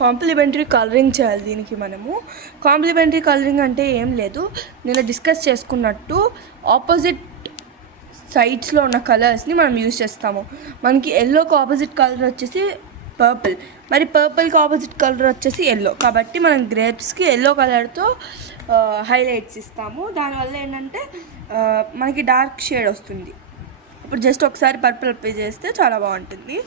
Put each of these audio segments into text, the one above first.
Complementary colouring చేయాలి దీనికి మనము. కాంప్లిమెంటరీ కలరింగ్ అంటే ఏం లేదు, నేను డిస్కస్ చేసుకున్నట్టు ఆపోజిట్ సైడ్స్లో ఉన్న కలర్స్ని మనం యూజ్ చేస్తాము. మనకి ఎల్లోకి ఆపోజిట్ కలర్ వచ్చేసి పర్పుల్, మరి పర్పుల్కి ఆపోజిట్ కలర్ వచ్చేసి ఎల్లో, కాబట్టి మనం గ్రేప్స్కి ఎల్లో కలర్తో హైలైట్స్ ఇస్తాము. దానివల్ల ఏంటంటే మనకి డార్క్ షేడ్ వస్తుంది. ఇప్పుడు జస్ట్ ఒకసారి పర్పుల్ అప్లై చేస్తే చాలా బాగుంటుంది.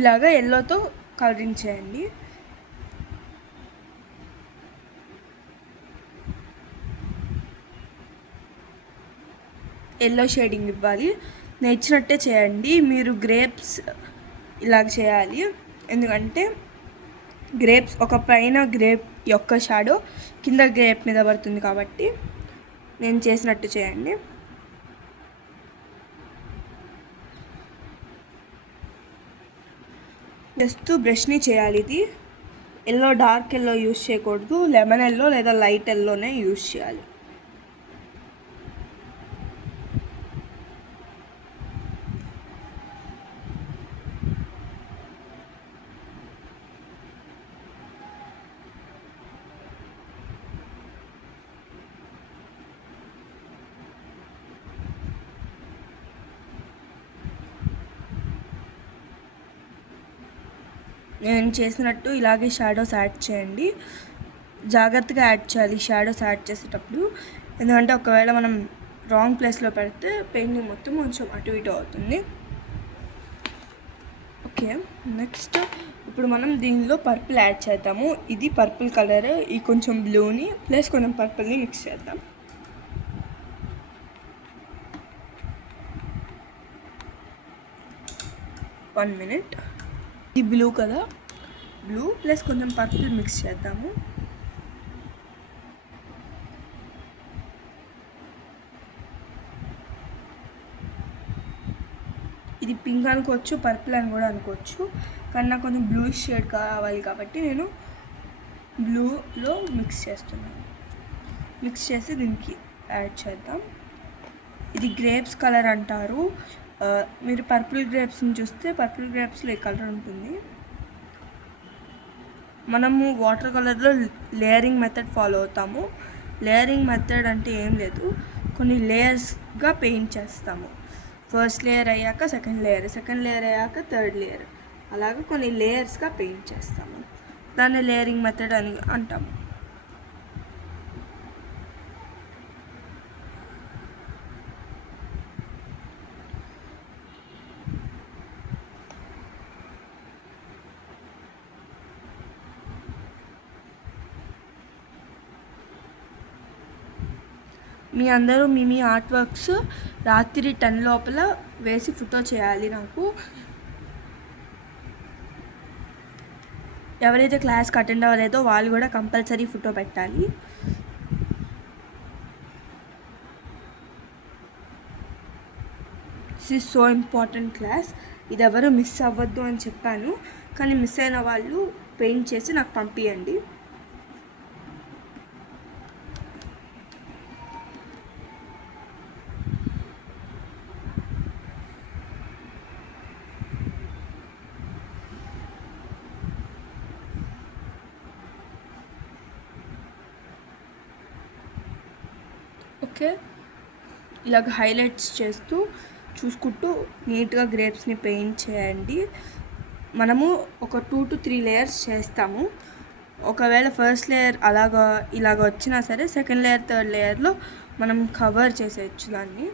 ఇలాగా ఎల్లోతో కలరింగ్ చేయండి. ఎల్లో షేడింగ్ ఇవ్వాలి. నచ్చినట్టే చేయండి. మీరు గ్రేప్స్ ఇలాగ చేయాలి, ఎందుకంటే గ్రేప్స్ ఒక పైన గ్రేప్ యొక్క షాడో కింద గ్రేప్ మీద పడుతుంది, కాబట్టి నేను చేసినట్టు చేయండి. జస్ట్ బ్రష్ని చేయాలి. ఇది ఎల్లో, డార్క్ ఎల్లో యూజ్ చేయకూడదు, లెమన్ ఎల్లో లేదా లైట్ ఎల్లోనే యూజ్ చేయాలి. నేను చేసినట్టు ఇలాగే షాడోస్ యాడ్ చేయండి. జాగ్రత్తగా యాడ్ చేయాలి షాడోస్ యాడ్ చేసేటప్పుడు, ఎందుకంటే ఒకవేళ మనం రాంగ్ ప్లేస్లో పెడితే పెయింటింగ్ మొత్తం కొంచెం అటు ఇటు అవుతుంది. ఓకే, నెక్స్ట్ ఇప్పుడు మనం దీనిలో పర్పుల్ యాడ్ చేద్దాము. ఇది పర్పుల్ కలర్, ఈ కొంచెం బ్లూని ప్లస్ కొంచెం పర్పుల్ని మిక్స్ చేద్దాం. One minute. ఈ బ్లూ కదా, బ్లూ ప్లస్ కొంచెం పర్పుల్ మిక్స్ చేద్దాము. ఇది పింక్ అనుకోవచ్చు, పర్పుల్ అని కూడా అనుకోవచ్చు, కానీ నాకు కొంచెం బ్లూ షేడ్ కావాలి కాబట్టి నేను బ్లూలో మిక్స్ చేస్తున్నాను. మిక్స్ చేసి దీనికి యాడ్ చేద్దాం. ఇది గ్రేప్స్ కలర్ అంటారు. మీరు పర్పుల్ గ్రేప్స్ని చూస్తే పర్పుల్ గ్రేప్స్లో ఈ కలర్ ఉంటుంది. మనము వాటర్ కలర్లో లేయరింగ్ మెథడ్ ఫాలో అవుతాము. లేయరింగ్ మెథడ్ అంటే ఏం లేదు, కొన్ని లేయర్స్గా పెయింట్ చేస్తాము. ఫస్ట్ లేయర్ అయ్యాక సెకండ్ లేయర్, సెకండ్ లేయర్ అయ్యాక థర్డ్ లేయర్, అలాగే కొన్ని లేయర్స్గా పెయింట్ చేస్తాము. దాన్ని లేయరింగ్ మెథడ్ అని అంటాము. మీ అందరూ మీ ఆర్ట్ వర్క్స్ రాత్రి 10 లోపల వేసి ఫోటో చేయాలి నాకు. ఎవరైతే క్లాస్కి అటెండ్ అవ్వలేదో వాళ్ళు కూడా కంపల్సరీ ఫోటో పెట్టాలి. This is so important class, ఇది ఎవరు మిస్ అవ్వద్దు అని చెప్పాను, కానీ మిస్ అయిన వాళ్ళు పెయింట్ చేసి నాకు పంపించండి. ఓకే, ఇలాగ హైలైట్స్ చేస్తూ చూసుకుంటూ నీట్గా గ్రేప్స్ని పెయింట్ చేయండి. మనము ఒక 2 to 3 లేయర్స్ చేస్తాము. ఒకవేళ ఫస్ట్ లేయర్ ఇలాగ వచ్చినా సరే సెకండ్ లేయర్ థర్డ్ లేయర్లో మనం కవర్ చేసేయచ్చు దాన్ని.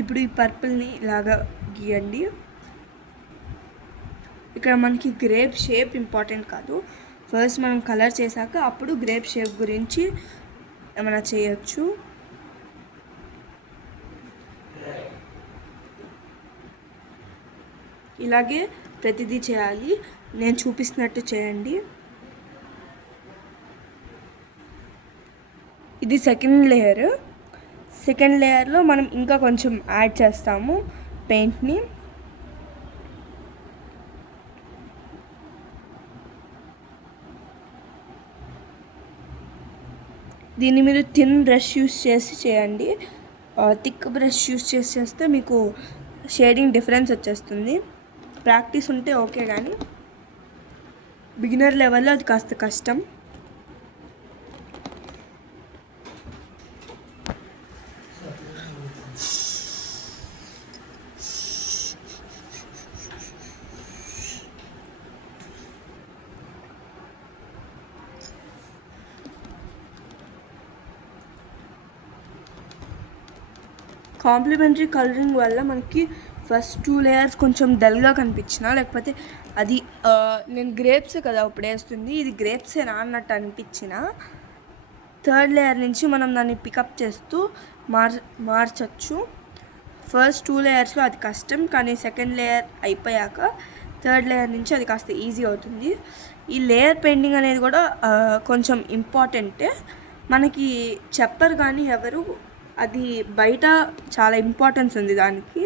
ఇప్పుడు ఈ పర్పుల్ని ఇలాగా గీయండి. ఇక్కడ మనకి గ్రేప్ షేప్ ఇంపార్టెంట్ కాదు, ఫస్ట్ మనం కలర్ చేశాక అప్పుడు గ్రేప్ షేప్ గురించి ఏమైనా చేయొచ్చు. ఇలాగే ప్రతిదీ చేయాలి, నేను చూపిస్తున్నట్టు చేయండి. ఇది సెకండ్ లేయర్లో మనం ఇంకా కొంచెం యాడ్ చేస్తాము పెయింట్ని. దీన్ని మీరు థిన్ బ్రష్ యూస్ చేసి చేయండి. థిక్ బ్రష్ యూస్ చేస్తే మీకు షేడింగ్ డిఫరెన్స్ వచ్చేస్తుంది. ప్రాక్టీస్ ఉంటే ఓకే, కానీ బిగినర్ లెవెల్లో అది కాస్త కష్టం. కాంప్లిమెంటరీ కలరింగ్ వల్ల మనకి ఫస్ట్ 2 లేయర్స్ కొంచెం డల్గా కనిపించినా, లేకపోతే అది నేను గ్రేప్సే కదా ఇప్పుడు వేస్తుంది, ఇది గ్రేప్సేనా అన్నట్టు అనిపించిన, థర్డ్ లేయర్ నుంచి మనం దాన్ని పికప్ చేస్తూ మార్చచ్చు. ఫస్ట్ 2 లేయర్స్లో అది కష్టం, కానీ సెకండ్ లేయర్ అయిపోయాక థర్డ్ లేయర్ నుంచి అది కాస్త ఈజీ అవుతుంది. ఈ లేయర్ పెయింటింగ్ అనేది కూడా కొంచెం ఇంపార్టెంటే, మనకి చెప్పరు కానీ ఎవరు, అది బయట చాలా ఇంపార్టెన్స్ ఉంది దానికి.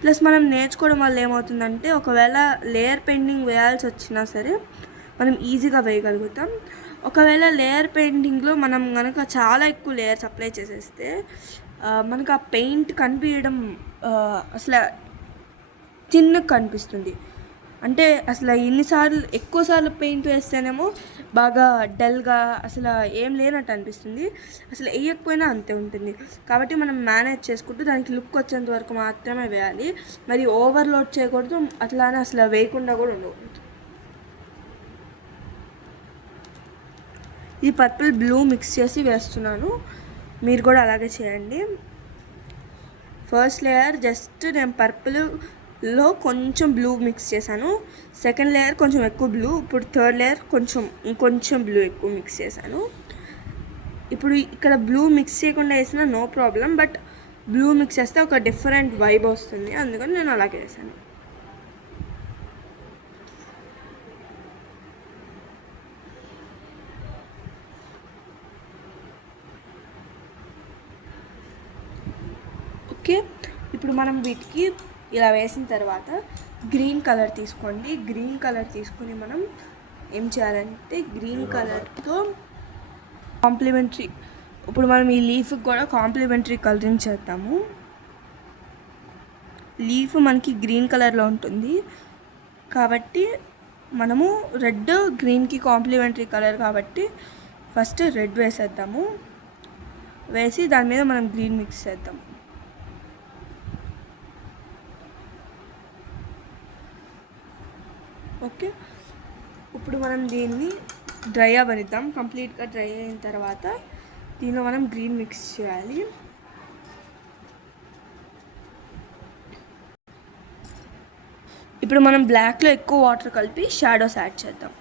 ప్లస్ మనం నేర్చుకోవడం వల్ల ఏమవుతుందంటే, ఒకవేళ లేయర్ పెయింటింగ్ వేయాల్సి వచ్చినా సరే మనం ఈజీగా వేయగలుగుతాం. ఒకవేళ లేయర్ పెయింటింగ్లో మనం కనుక చాలా ఎక్కువ లేయర్స్ అప్లై చేసేస్తే మనకు ఆ పెయింట్ కనిపించడం అసలు థిన్గా కనిపిస్తుంది. అంటే అసలు ఎక్కువసార్లు పెయింట్ వేస్తేనేమో బాగా డల్గా అసలు ఏం లేనట్టు అనిపిస్తుంది, అసలు వేయకపోయినా అంతే ఉంటుంది. కాబట్టి మనం మేనేజ్ చేసుకుంటూ దానికి లుక్ వచ్చేంత వరకు మాత్రమే వేయాలి. మరి ఓవర్లోడ్ చేయకూడదు, అట్లానే అసలు వేయకుండా కూడా ఉండకూడదు. ఈ పర్పుల్ బ్లూ మిక్స్ చేసి వేస్తున్నాను, మీరు కూడా అలాగే చేయండి. ఫస్ట్ లేయర్ జస్ట్ నేను పర్పుల్లో కొంచెం బ్లూ మిక్స్ చేశాను, సెకండ్ లేయర్ కొంచెం ఎక్కువ బ్లూ, ఇప్పుడు థర్డ్ లేయర్ ఇంకొంచెం బ్లూ ఎక్కువ మిక్స్ చేశాను. ఇప్పుడు ఇక్కడ బ్లూ మిక్స్ చేయకుండా వేసినా no problem, but blue mix చేస్తే ఒక డిఫరెంట్ వైబ్ వస్తుంది, అందుకని నేను అలాగే వేసాను. ఓకే, ఇప్పుడు మనం వీటికి ఇలా వేసిన తర్వాత గ్రీన్ కలర్ తీసుకోండి. గ్రీన్ కలర్ తీసుకొని మనం ఏం చేయాలంటే, గ్రీన్ కలర్తో కాంప్లిమెంటరీ, ఇప్పుడు మనం ఈ లీఫ్కి కూడా కాంప్లిమెంటరీ కలరింగ్ చేద్దాము. లీఫ్ మనకి గ్రీన్ కలర్లో ఉంటుంది కాబట్టి మనము రెడ్ గ్రీన్కి కాంప్లిమెంటరీ కలర్ కాబట్టి ఫస్ట్ రెడ్ వేసేద్దాము. వేసి దాని మీద మనం గ్రీన్ మిక్స్ చేద్దాం. ఓకే, ఇప్పుడు మనం దీన్ని డ్రై అవ్వనిద్దాం. కంప్లీట్గా డ్రై అయిన తర్వాత దీనిలో మనం గ్రీన్ మిక్స్ చేయాలి. ఇప్పుడు మనం బ్లాక్లో ఎక్కువ వాటర్ కలిపి షాడోస్ యాడ్ చేద్దాం.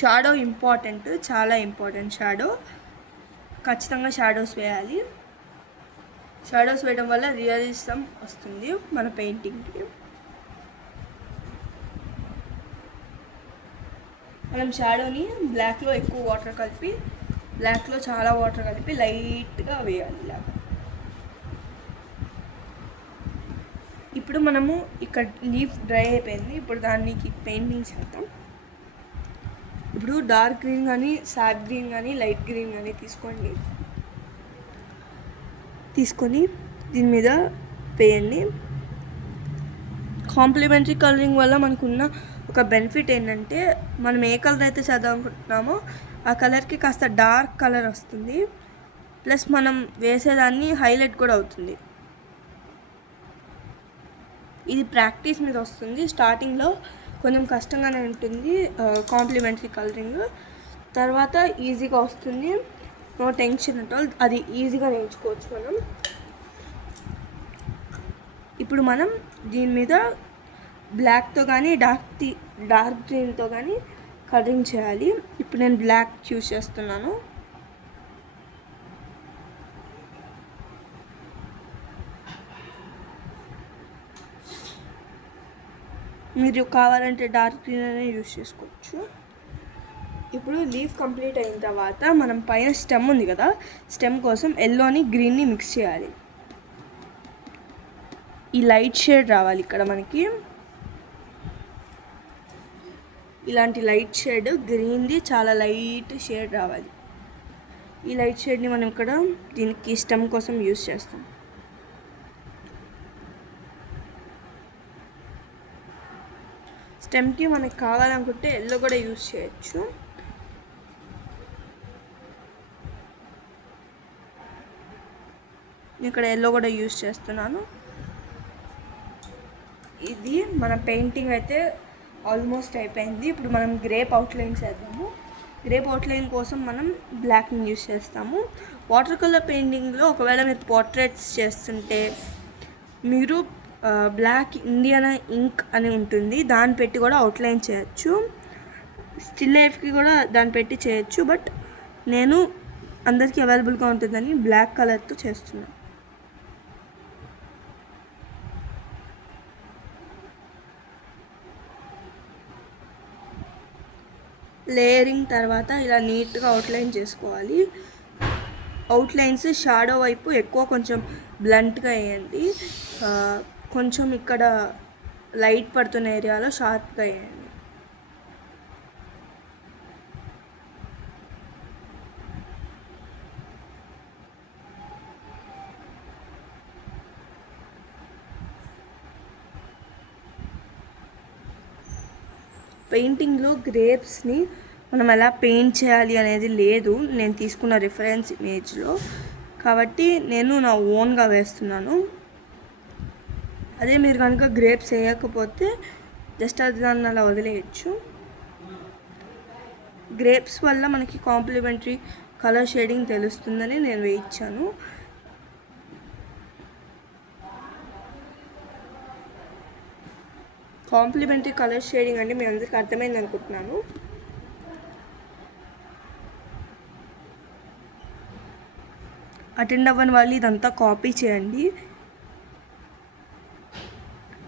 షాడో ఇంపార్టెంట్, చాలా ఇంపార్టెంట్. ఖచ్చితంగా షాడోస్ వేయాలి. షాడోస్ వేయడం వల్ల రియలిజం వస్తుంది మన పెయింటింగ్కి. మనం షాడోని బ్లాక్లో చాలా వాటర్ కలిపి లైట్గా వేయాలి ఇలాగా. ఇప్పుడు మనము ఇక్కడ లీఫ్ డ్రై అయిపోయింది, ఇప్పుడు దానికి పెయింటింగ్ చేద్దాం. ఇప్పుడు డార్క్ గ్రీన్ కానీ, సాఫ్ట్ గ్రీన్ కానీ, లైట్ గ్రీన్ కానీ తీసుకొని దీని మీద వేయండి. కాంప్లిమెంటరీ కలరింగ్ వల్ల మనకున్న ఒక బెనిఫిట్ ఏంటంటే, మనం ఏ కలర్ అయితే చదవాలనుకుంటున్నామో ఆ కలర్కి కాస్త డార్క్ కలర్ వస్తుంది, ప్లస్ మనం వేసేదాన్ని హైలైట్ కూడా అవుతుంది. ఇది ప్రాక్టీస్ మీద వస్తుంది. స్టార్టింగ్లో కొంచెం కష్టంగానే ఉంటుంది కాంప్లిమెంటరీ కలరింగ్, తర్వాత ఈజీగా వస్తుంది. నో టెన్షన్ అట్ ఆల్, అది ఈజీగా నేర్చుకోవచ్చు మనం. ఇప్పుడు మనం దీని మీద బ్లాక్తో కానీ డార్క్ గ్రీన్తో కానీ కలరింగ్ చేయాలి. ఇప్పుడు నేను బ్లాక్ చూస్ చేస్తున్నాను. మీరు కావాలంటే డార్క్ గ్రీన్ అనే యూస్ చేసుకోవచ్చు. ఇప్పుడు లీఫ్ కంప్లీట్ అయిన తర్వాత మనం పైన స్టెమ్ ఉంది కదా, స్టెమ్ కోసం ఎల్లోని గ్రీన్ని మిక్స్ చేయాలి. ఈ లైట్ షేడ్ రావాలి ఇక్కడ మనకి, ఇలాంటి లైట్ షేడ్ గ్రీన్ది చాలా లైట్ షేడ్ రావాలి. ఈ లైట్ షేడ్ని మనం ఇక్కడ దీనికి స్టెమ్ కోసం యూస్ చేస్తాం. స్టెమ్కి మనకి కావాలనుకుంటే ఎల్లో కూడా యూస్ చేయొచ్చు. ఇక్కడ ఎల్లో కూడా యూస్ చేస్తున్నాను. ఇది మన పెయింటింగ్ అయితే ఆల్మోస్ట్ అయిపోయింది. ఇప్పుడు మనం గ్రేప్ అవుట్లైన్ చేద్దాము. గ్రేప్ అవుట్లైన్ కోసం మనం బ్లాక్ని యూస్ చేస్తాము. వాటర్ కలర్ పెయింటింగ్లో ఒకవేళ మీరు పోర్ట్రేట్స్ చేస్తుంటే మీరు బ్లాక్ ఇండియన్ ఇంక్ అని ఉంటుంది, దాన్ని పెట్టి కూడా అవుట్లైన్ చేయొచ్చు. స్టిల్ లైఫ్కి కూడా దాన్ని పెట్టి చేయొచ్చు, బట్ నేను అందరికీ అవైలబుల్గా ఉంటుందని బ్లాక్ కలర్తో చేస్తున్నాను. లేయరింగ్ తర్వాత ఇలా నీట్గా అవుట్లైన్ చేసుకోవాలి. అవుట్లైన్స్ షాడో వైపు ఎక్కువ కొంచెం బ్లంట్గా వేయండి, కొంచెం ఇక్కడ లైట్ పడుతున్న ఏరియాలో షార్ప్గా వేయండి. పెయింటింగ్లో గ్రేప్స్ని మనం ఎలా పెయింట్ చేయాలి అనేది లేదు, నేను తీసుకున్న రిఫరెన్స్ ఇమేజ్లో, కాబట్టి నేను నా ఓన్గా వేస్తున్నాను. అదే మీరు కనుక గ్రేప్స్ వేయకపోతే జస్ట్ అది దాన్ని అలా వదిలేయచ్చు. గ్రేప్స్ వల్ల మనకి కాంప్లిమెంటరీ కలర్ షేడింగ్ తెలుస్తుందని నేను వేయించాను. కాంప్లిమెంటరీ కలర్ షేడింగ్ అంటే మీ అందరికీ అర్థమైంది అనుకుంటున్నాను. అటెండ్ అవ్వని వాళ్ళు ఇదంతా కాపీ చేయండి.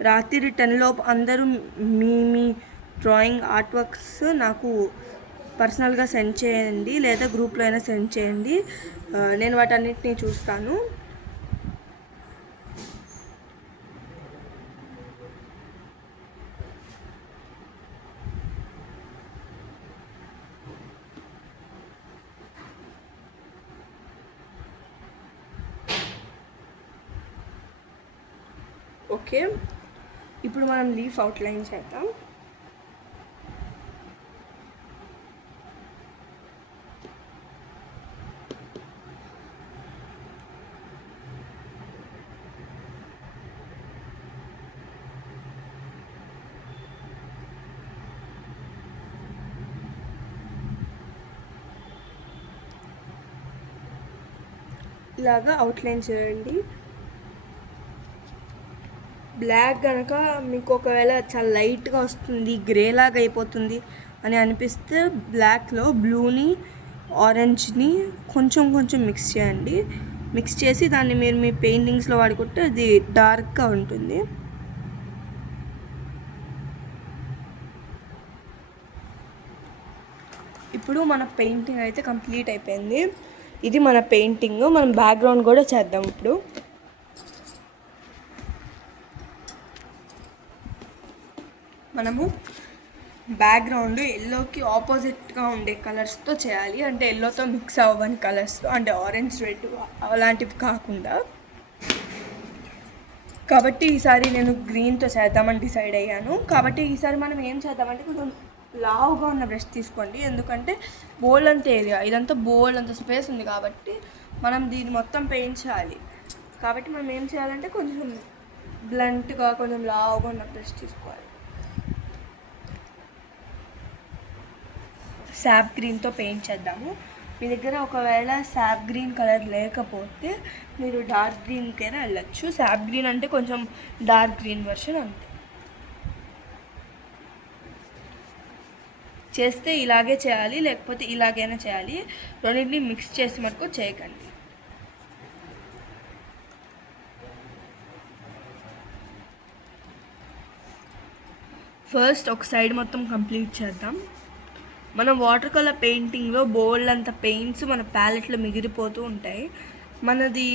రాత్రి 10 లోపు అందరూ మీ డ్రాయింగ్ ఆర్ట్ వర్క్స్ నాకు పర్సనల్గా సెండ్ చేయండి, లేదా గ్రూప్లో అయినా సెండ్ చేయండి. నేను వాటన్నిటిని చూస్తాను. ఓకే, ఇప్పుడు మనం లీఫ్ అవుట్లైన్ చేద్దాం. ఇలాగా అవుట్లైన్ చేయండి. బ్లాక్ కనుక మీకు ఒకవేళ చాలా లైట్గా వస్తుంది, గ్రే లాగా అయిపోతుంది అని అనిపిస్తే బ్లాక్లో బ్లూని ఆరెంజ్ని కొంచెం కొంచెం మిక్స్ చేయండి. మిక్స్ చేసి దాన్ని మీరు మీ పెయింటింగ్స్లో వాడుకుంటే అది డార్క్గా ఉంటుంది. ఇప్పుడు మన పెయింటింగ్ అయితే కంప్లీట్ అయిపోయింది. ఇది మన పెయింటింగ్. మనం బ్యాక్గ్రౌండ్ కూడా చేద్దాం. ఇప్పుడు మనము బ్యాక్గ్రౌండ్ ఎల్లోకి ఆపోజిట్గా ఉండే కలర్స్తో చేయాలి, అంటే ఎల్లోతో మిక్స్ అవ్వని కలర్స్తో, అంటే ఆరెంజ్, రెడ్ అలాంటివి కాకుండా. కాబట్టి ఈసారి నేను గ్రీన్తో చేద్దామని డిసైడ్ అయ్యాను. కాబట్టి ఈసారి మనం ఏం చేద్దామంటే కొంచెం లావుగా ఉన్న బ్రష్ తీసుకోండి, ఎందుకంటే బోల్డ్ అంత ఏరియా, ఇదంతా బోల్డ్ అంత స్పేస్ ఉంది కాబట్టి మనం దీన్ని మొత్తం పెయింట్ చేయాలి. కాబట్టి మనం ఏం చేయాలంటే కొంచెం బ్లంట్గా కొంచెం లావుగా ఉన్న బ్రష్ తీసుకోవాలి. శాప్ గ్రీన్తో పెయింట్ చేద్దాము. మీ దగ్గర ఒకవేళ శాప్ గ్రీన్ కలర్ లేకపోతే మీరు డార్క్ గ్రీన్కైనా వెళ్ళచ్చు. శాప్ గ్రీన్ అంటే కొంచెం డార్క్ గ్రీన్ వర్షన్ అంతే. చేస్తే ఇలాగే చేయాలి, లేకపోతే ఇలాగైనా చేయాలి. రెండింటిని మిక్స్ చేసి మటుకు చేయకండి. ఫస్ట్ ఒక సైడ్ మొత్తం కంప్లీట్ చేద్దాం. మనం వాటర్ కలర్ పెయింటింగ్లో బోల్డ్ అంత పెయింట్స్ మన ప్యాలెట్లో మిగిలిపోతూ ఉంటాయి. మనది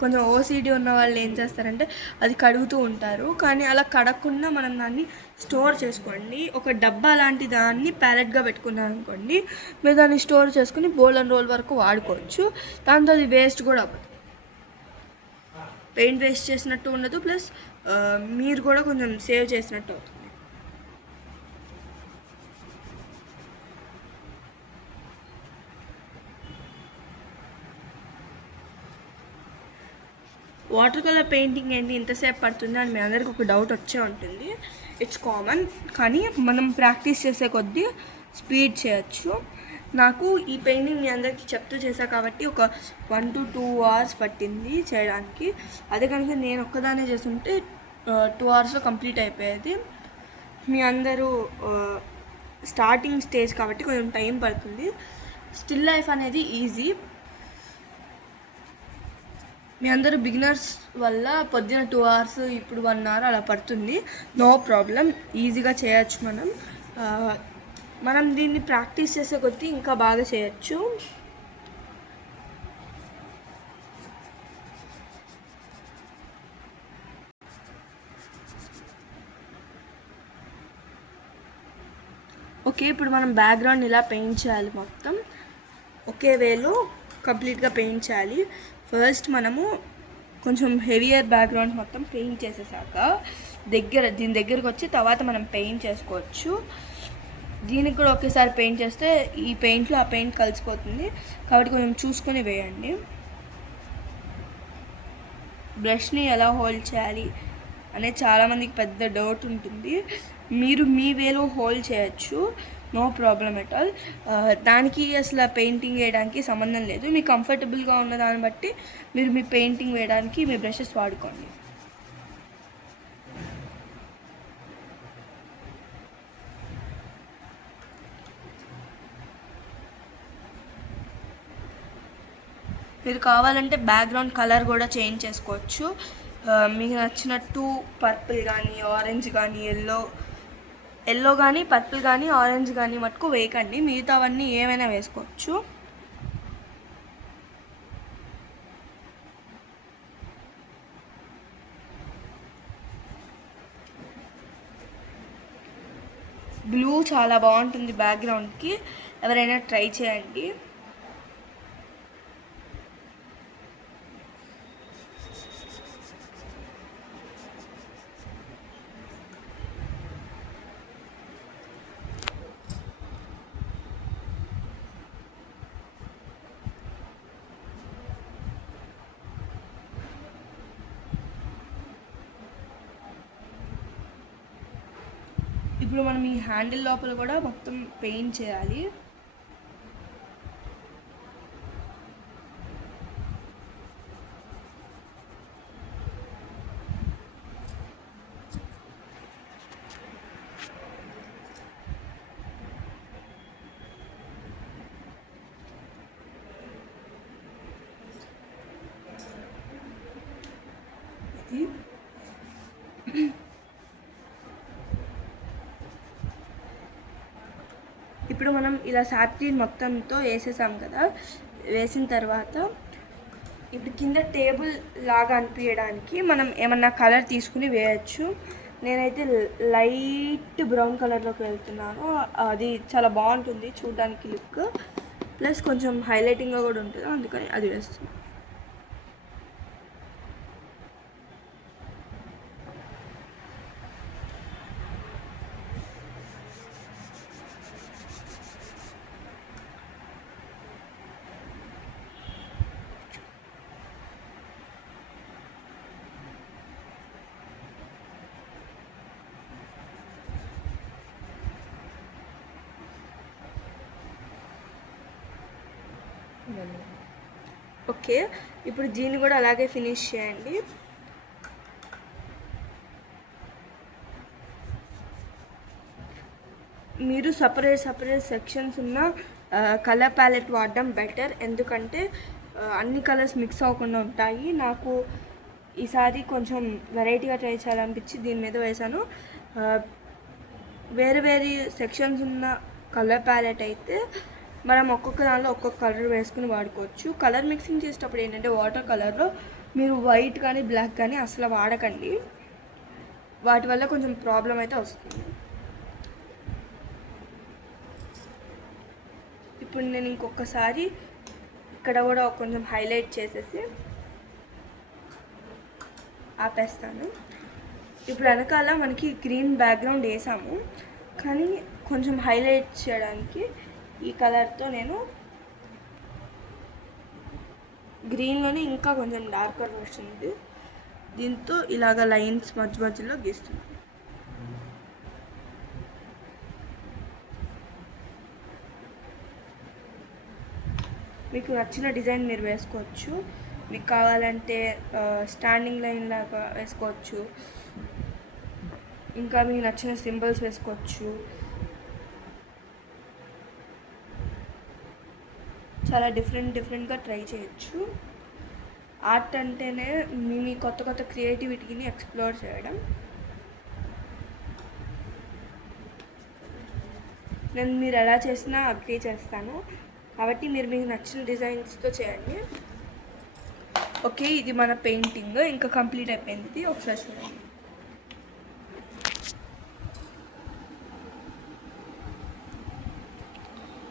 కొంచెం ఓసీడీ ఉన్న వాళ్ళు ఏం చేస్తారంటే అది కడుగుతూ ఉంటారు, కానీ అలా కడగకుండా మనం దాన్ని స్టోర్ చేసుకోండి. ఒక డబ్బా లాంటి దాన్ని ప్యాలెట్గా పెట్టుకున్నాను అనుకోండి, మీరు దాన్ని స్టోర్ చేసుకుని బోల్డ్ రోల్ వరకు వాడుకోవచ్చు. దాంతో అది వేస్ట్ కూడా అవ్వదు, పెయింట్ వేస్ట్ చేసినట్టు ఉండదు, ప్లస్ మీరు కూడా కొంచెం సేవ్ చేసినట్టు అవుతుంది. వాటర్ కలర్ పెయింటింగ్ ఏంటి ఇంతసేపు పడుతుంది అని మీ అందరికి ఒక డౌట్ వచ్చే ఉంటుంది. ఇట్స్ కామన్, కానీ మనం ప్రాక్టీస్ చేసే కొద్దీ స్పీడ్ చేయొచ్చు. నాకు ఈ పెయింటింగ్ మీ అందరికీ చెప్తూ చేశా కాబట్టి ఒక 1 to 2 hours పట్టింది చేయడానికి. అదే కనుక నేను ఒక్కదానే చేస్తుంటే 2 hours కంప్లీట్ అయిపోయేది. మీ అందరూ స్టార్టింగ్ స్టేజ్ కాబట్టి కొంచెం టైం పడుతుంది. స్టిల్ లైఫ్ అనేది ఈజీ. మీ అందరూ బిగినర్స్ వల్ల పొద్దున 2 hours, ఇప్పుడు 1 hour అలా పడుతుంది. నో ప్రాబ్లం, ఈజీగా చేయొచ్చు. మనం దీన్ని ప్రాక్టీస్ చేసే కొద్దీ ఇంకా బాగా చేయొచ్చు. ఓకే, ఇప్పుడు మనం బ్యాక్గ్రౌండ్ ఇలా పెయింట్ చేయాలి. మొత్తం ఒకే వేలో కంప్లీట్గా పెయింట్ చేయాలి. ఫస్ట్ మనము కొంచెం హెవియర్ బ్యాక్గ్రౌండ్ మొత్తం పెయింట్ చేసేసాక దీని దగ్గరకు వచ్చి తర్వాత మనం పెయింట్ చేసుకోవచ్చు. దీనికి కూడా ఒకేసారి పెయింట్ చేస్తే ఈ పెయింట్లో ఆ పెయింట్ కలిసిపోతుంది, కాబట్టి కొంచెం చూసుకొని వేయండి. బ్రష్ని ఎలా హోల్డ్ చేయాలి అనేది చాలామందికి పెద్ద డౌట్ ఉంటుంది. మీరు మీ వేలో హోల్డ్ చేయొచ్చు, నో ప్రాబ్లం ఎట్ ఆల్. దానికి అసలు పెయింటింగ్ వేయడానికి సంబంధం లేదు. మీకు కంఫర్టబుల్గా ఉన్న దాన్ని బట్టి మీరు మీ పెయింటింగ్ వేయడానికి మీ బ్రషెస్ వాడుకోండి. మీరు కావాలంటే బ్యాక్గ్రౌండ్ కలర్ కూడా చేంజ్ చేసుకోవచ్చు. మీకు నచ్చినట్టు పర్పుల్ కానీ, ఆరెంజ్ కానీ, ఎల్లో కానీ, పర్పుల్ కానీ, ఆరెంజ్ కానీ మటుకు వేయకండి. మిగతావన్నీ ఏమైనా వేసుకోవచ్చు. బ్లూ చాలా బాగుంటుంది బ్యాక్గ్రౌండ్కి, ఎవరైనా ట్రై చేయండి. ఇప్పుడు మనం ఈ హ్యాండిల్ లోపల కూడా మొత్తం పెయింట్ చేయాలి. ఇప్పుడు మనం ఇలా సాటిన్ మొత్తంతో వేసేసాం కదా, వేసిన తర్వాత ఇప్పుడు కింద టేబుల్ లాగా అనిపించడానికి మనం ఏమన్నా కలర్ తీసుకుని వేయచ్చు. నేనైతే లైట్ బ్రౌన్ కలర్లోకి వెళ్తున్నాను, అది చాలా బాగుంటుంది చూడడానికి లుక్, ప్లస్ కొంచెం హైలైటింగ్గా కూడా ఉంటుంది, అందుకని అది వేస్తున్నాను. ఓకే, ఇప్పుడు దీన్ని కూడా అలాగే ఫినిష్ చేయండి. మీరు సపరేట్ సెక్షన్స్ ఉన్న కలర్ ప్యాలెట్ వాడడం బెటర్, ఎందుకంటే అన్ని కలర్స్ మిక్స్ అవ్వకుండా ఉంటాయి. నాకు ఈసారి కొంచెం వెరైటీగా ట్రై చేయాలనిపించి దీని మీద వేసాను. వేరే సెక్షన్స్ ఉన్న కలర్ ప్యాలెట్ అయితే మనం ఒక్కొక్క దానిలో ఒక్కొక్క కలర్ వేసుకుని వాడుకోవచ్చు. కలర్ మిక్సింగ్ చేసేటప్పుడు ఏంటంటే వాటర్ కలర్లో మీరు వైట్ కానీ బ్లాక్ కానీ అసలు వాడకండి, వాటి వల్ల కొంచెం ప్రాబ్లం అయితే వస్తుంది. ఇప్పుడు నేను ఇంకొకసారి ఇక్కడ కూడా కొంచెం హైలైట్ చేసేసి ఆపేస్తాను. ఇప్పుడు వెనకాల మనకి గ్రీన్ బ్యాక్గ్రౌండ్ వేసాము, కానీ కొంచెం హైలైట్ చేయడానికి ఈ కలర్తో నేను గ్రీన్లోనే ఇంకా కొంచెం డార్కర్ వస్తుంది, దీంతో ఇలాగ లైన్స్ మధ్య మధ్యలో గీస్తున్నాను. మీకు నచ్చిన డిజైన్ మీరు వేసుకోవచ్చు. మీకు కావాలంటే స్టాండింగ్ లైన్ లాగా వేసుకోవచ్చు, ఇంకా మీకు నచ్చిన సింబల్స్ వేసుకోవచ్చు. చాలా డిఫరెంట్గా ట్రై చేయొచ్చు. ఆర్ట్ అంటేనే మీ కొత్త కొత్త క్రియేటివిటీని ఎక్స్ప్లోర్ చేయడం. నేను మీరు ఎలా చేసినా అగ్రీ చేస్తాను, కాబట్టి మీరు మీకు నచ్చిన డిజైన్స్తో చేయండి. ఓకే, ఇది మన పెయింటింగ్ ఇంకా కంప్లీట్ అయిపోయింది. ఒకసారి చూడండి.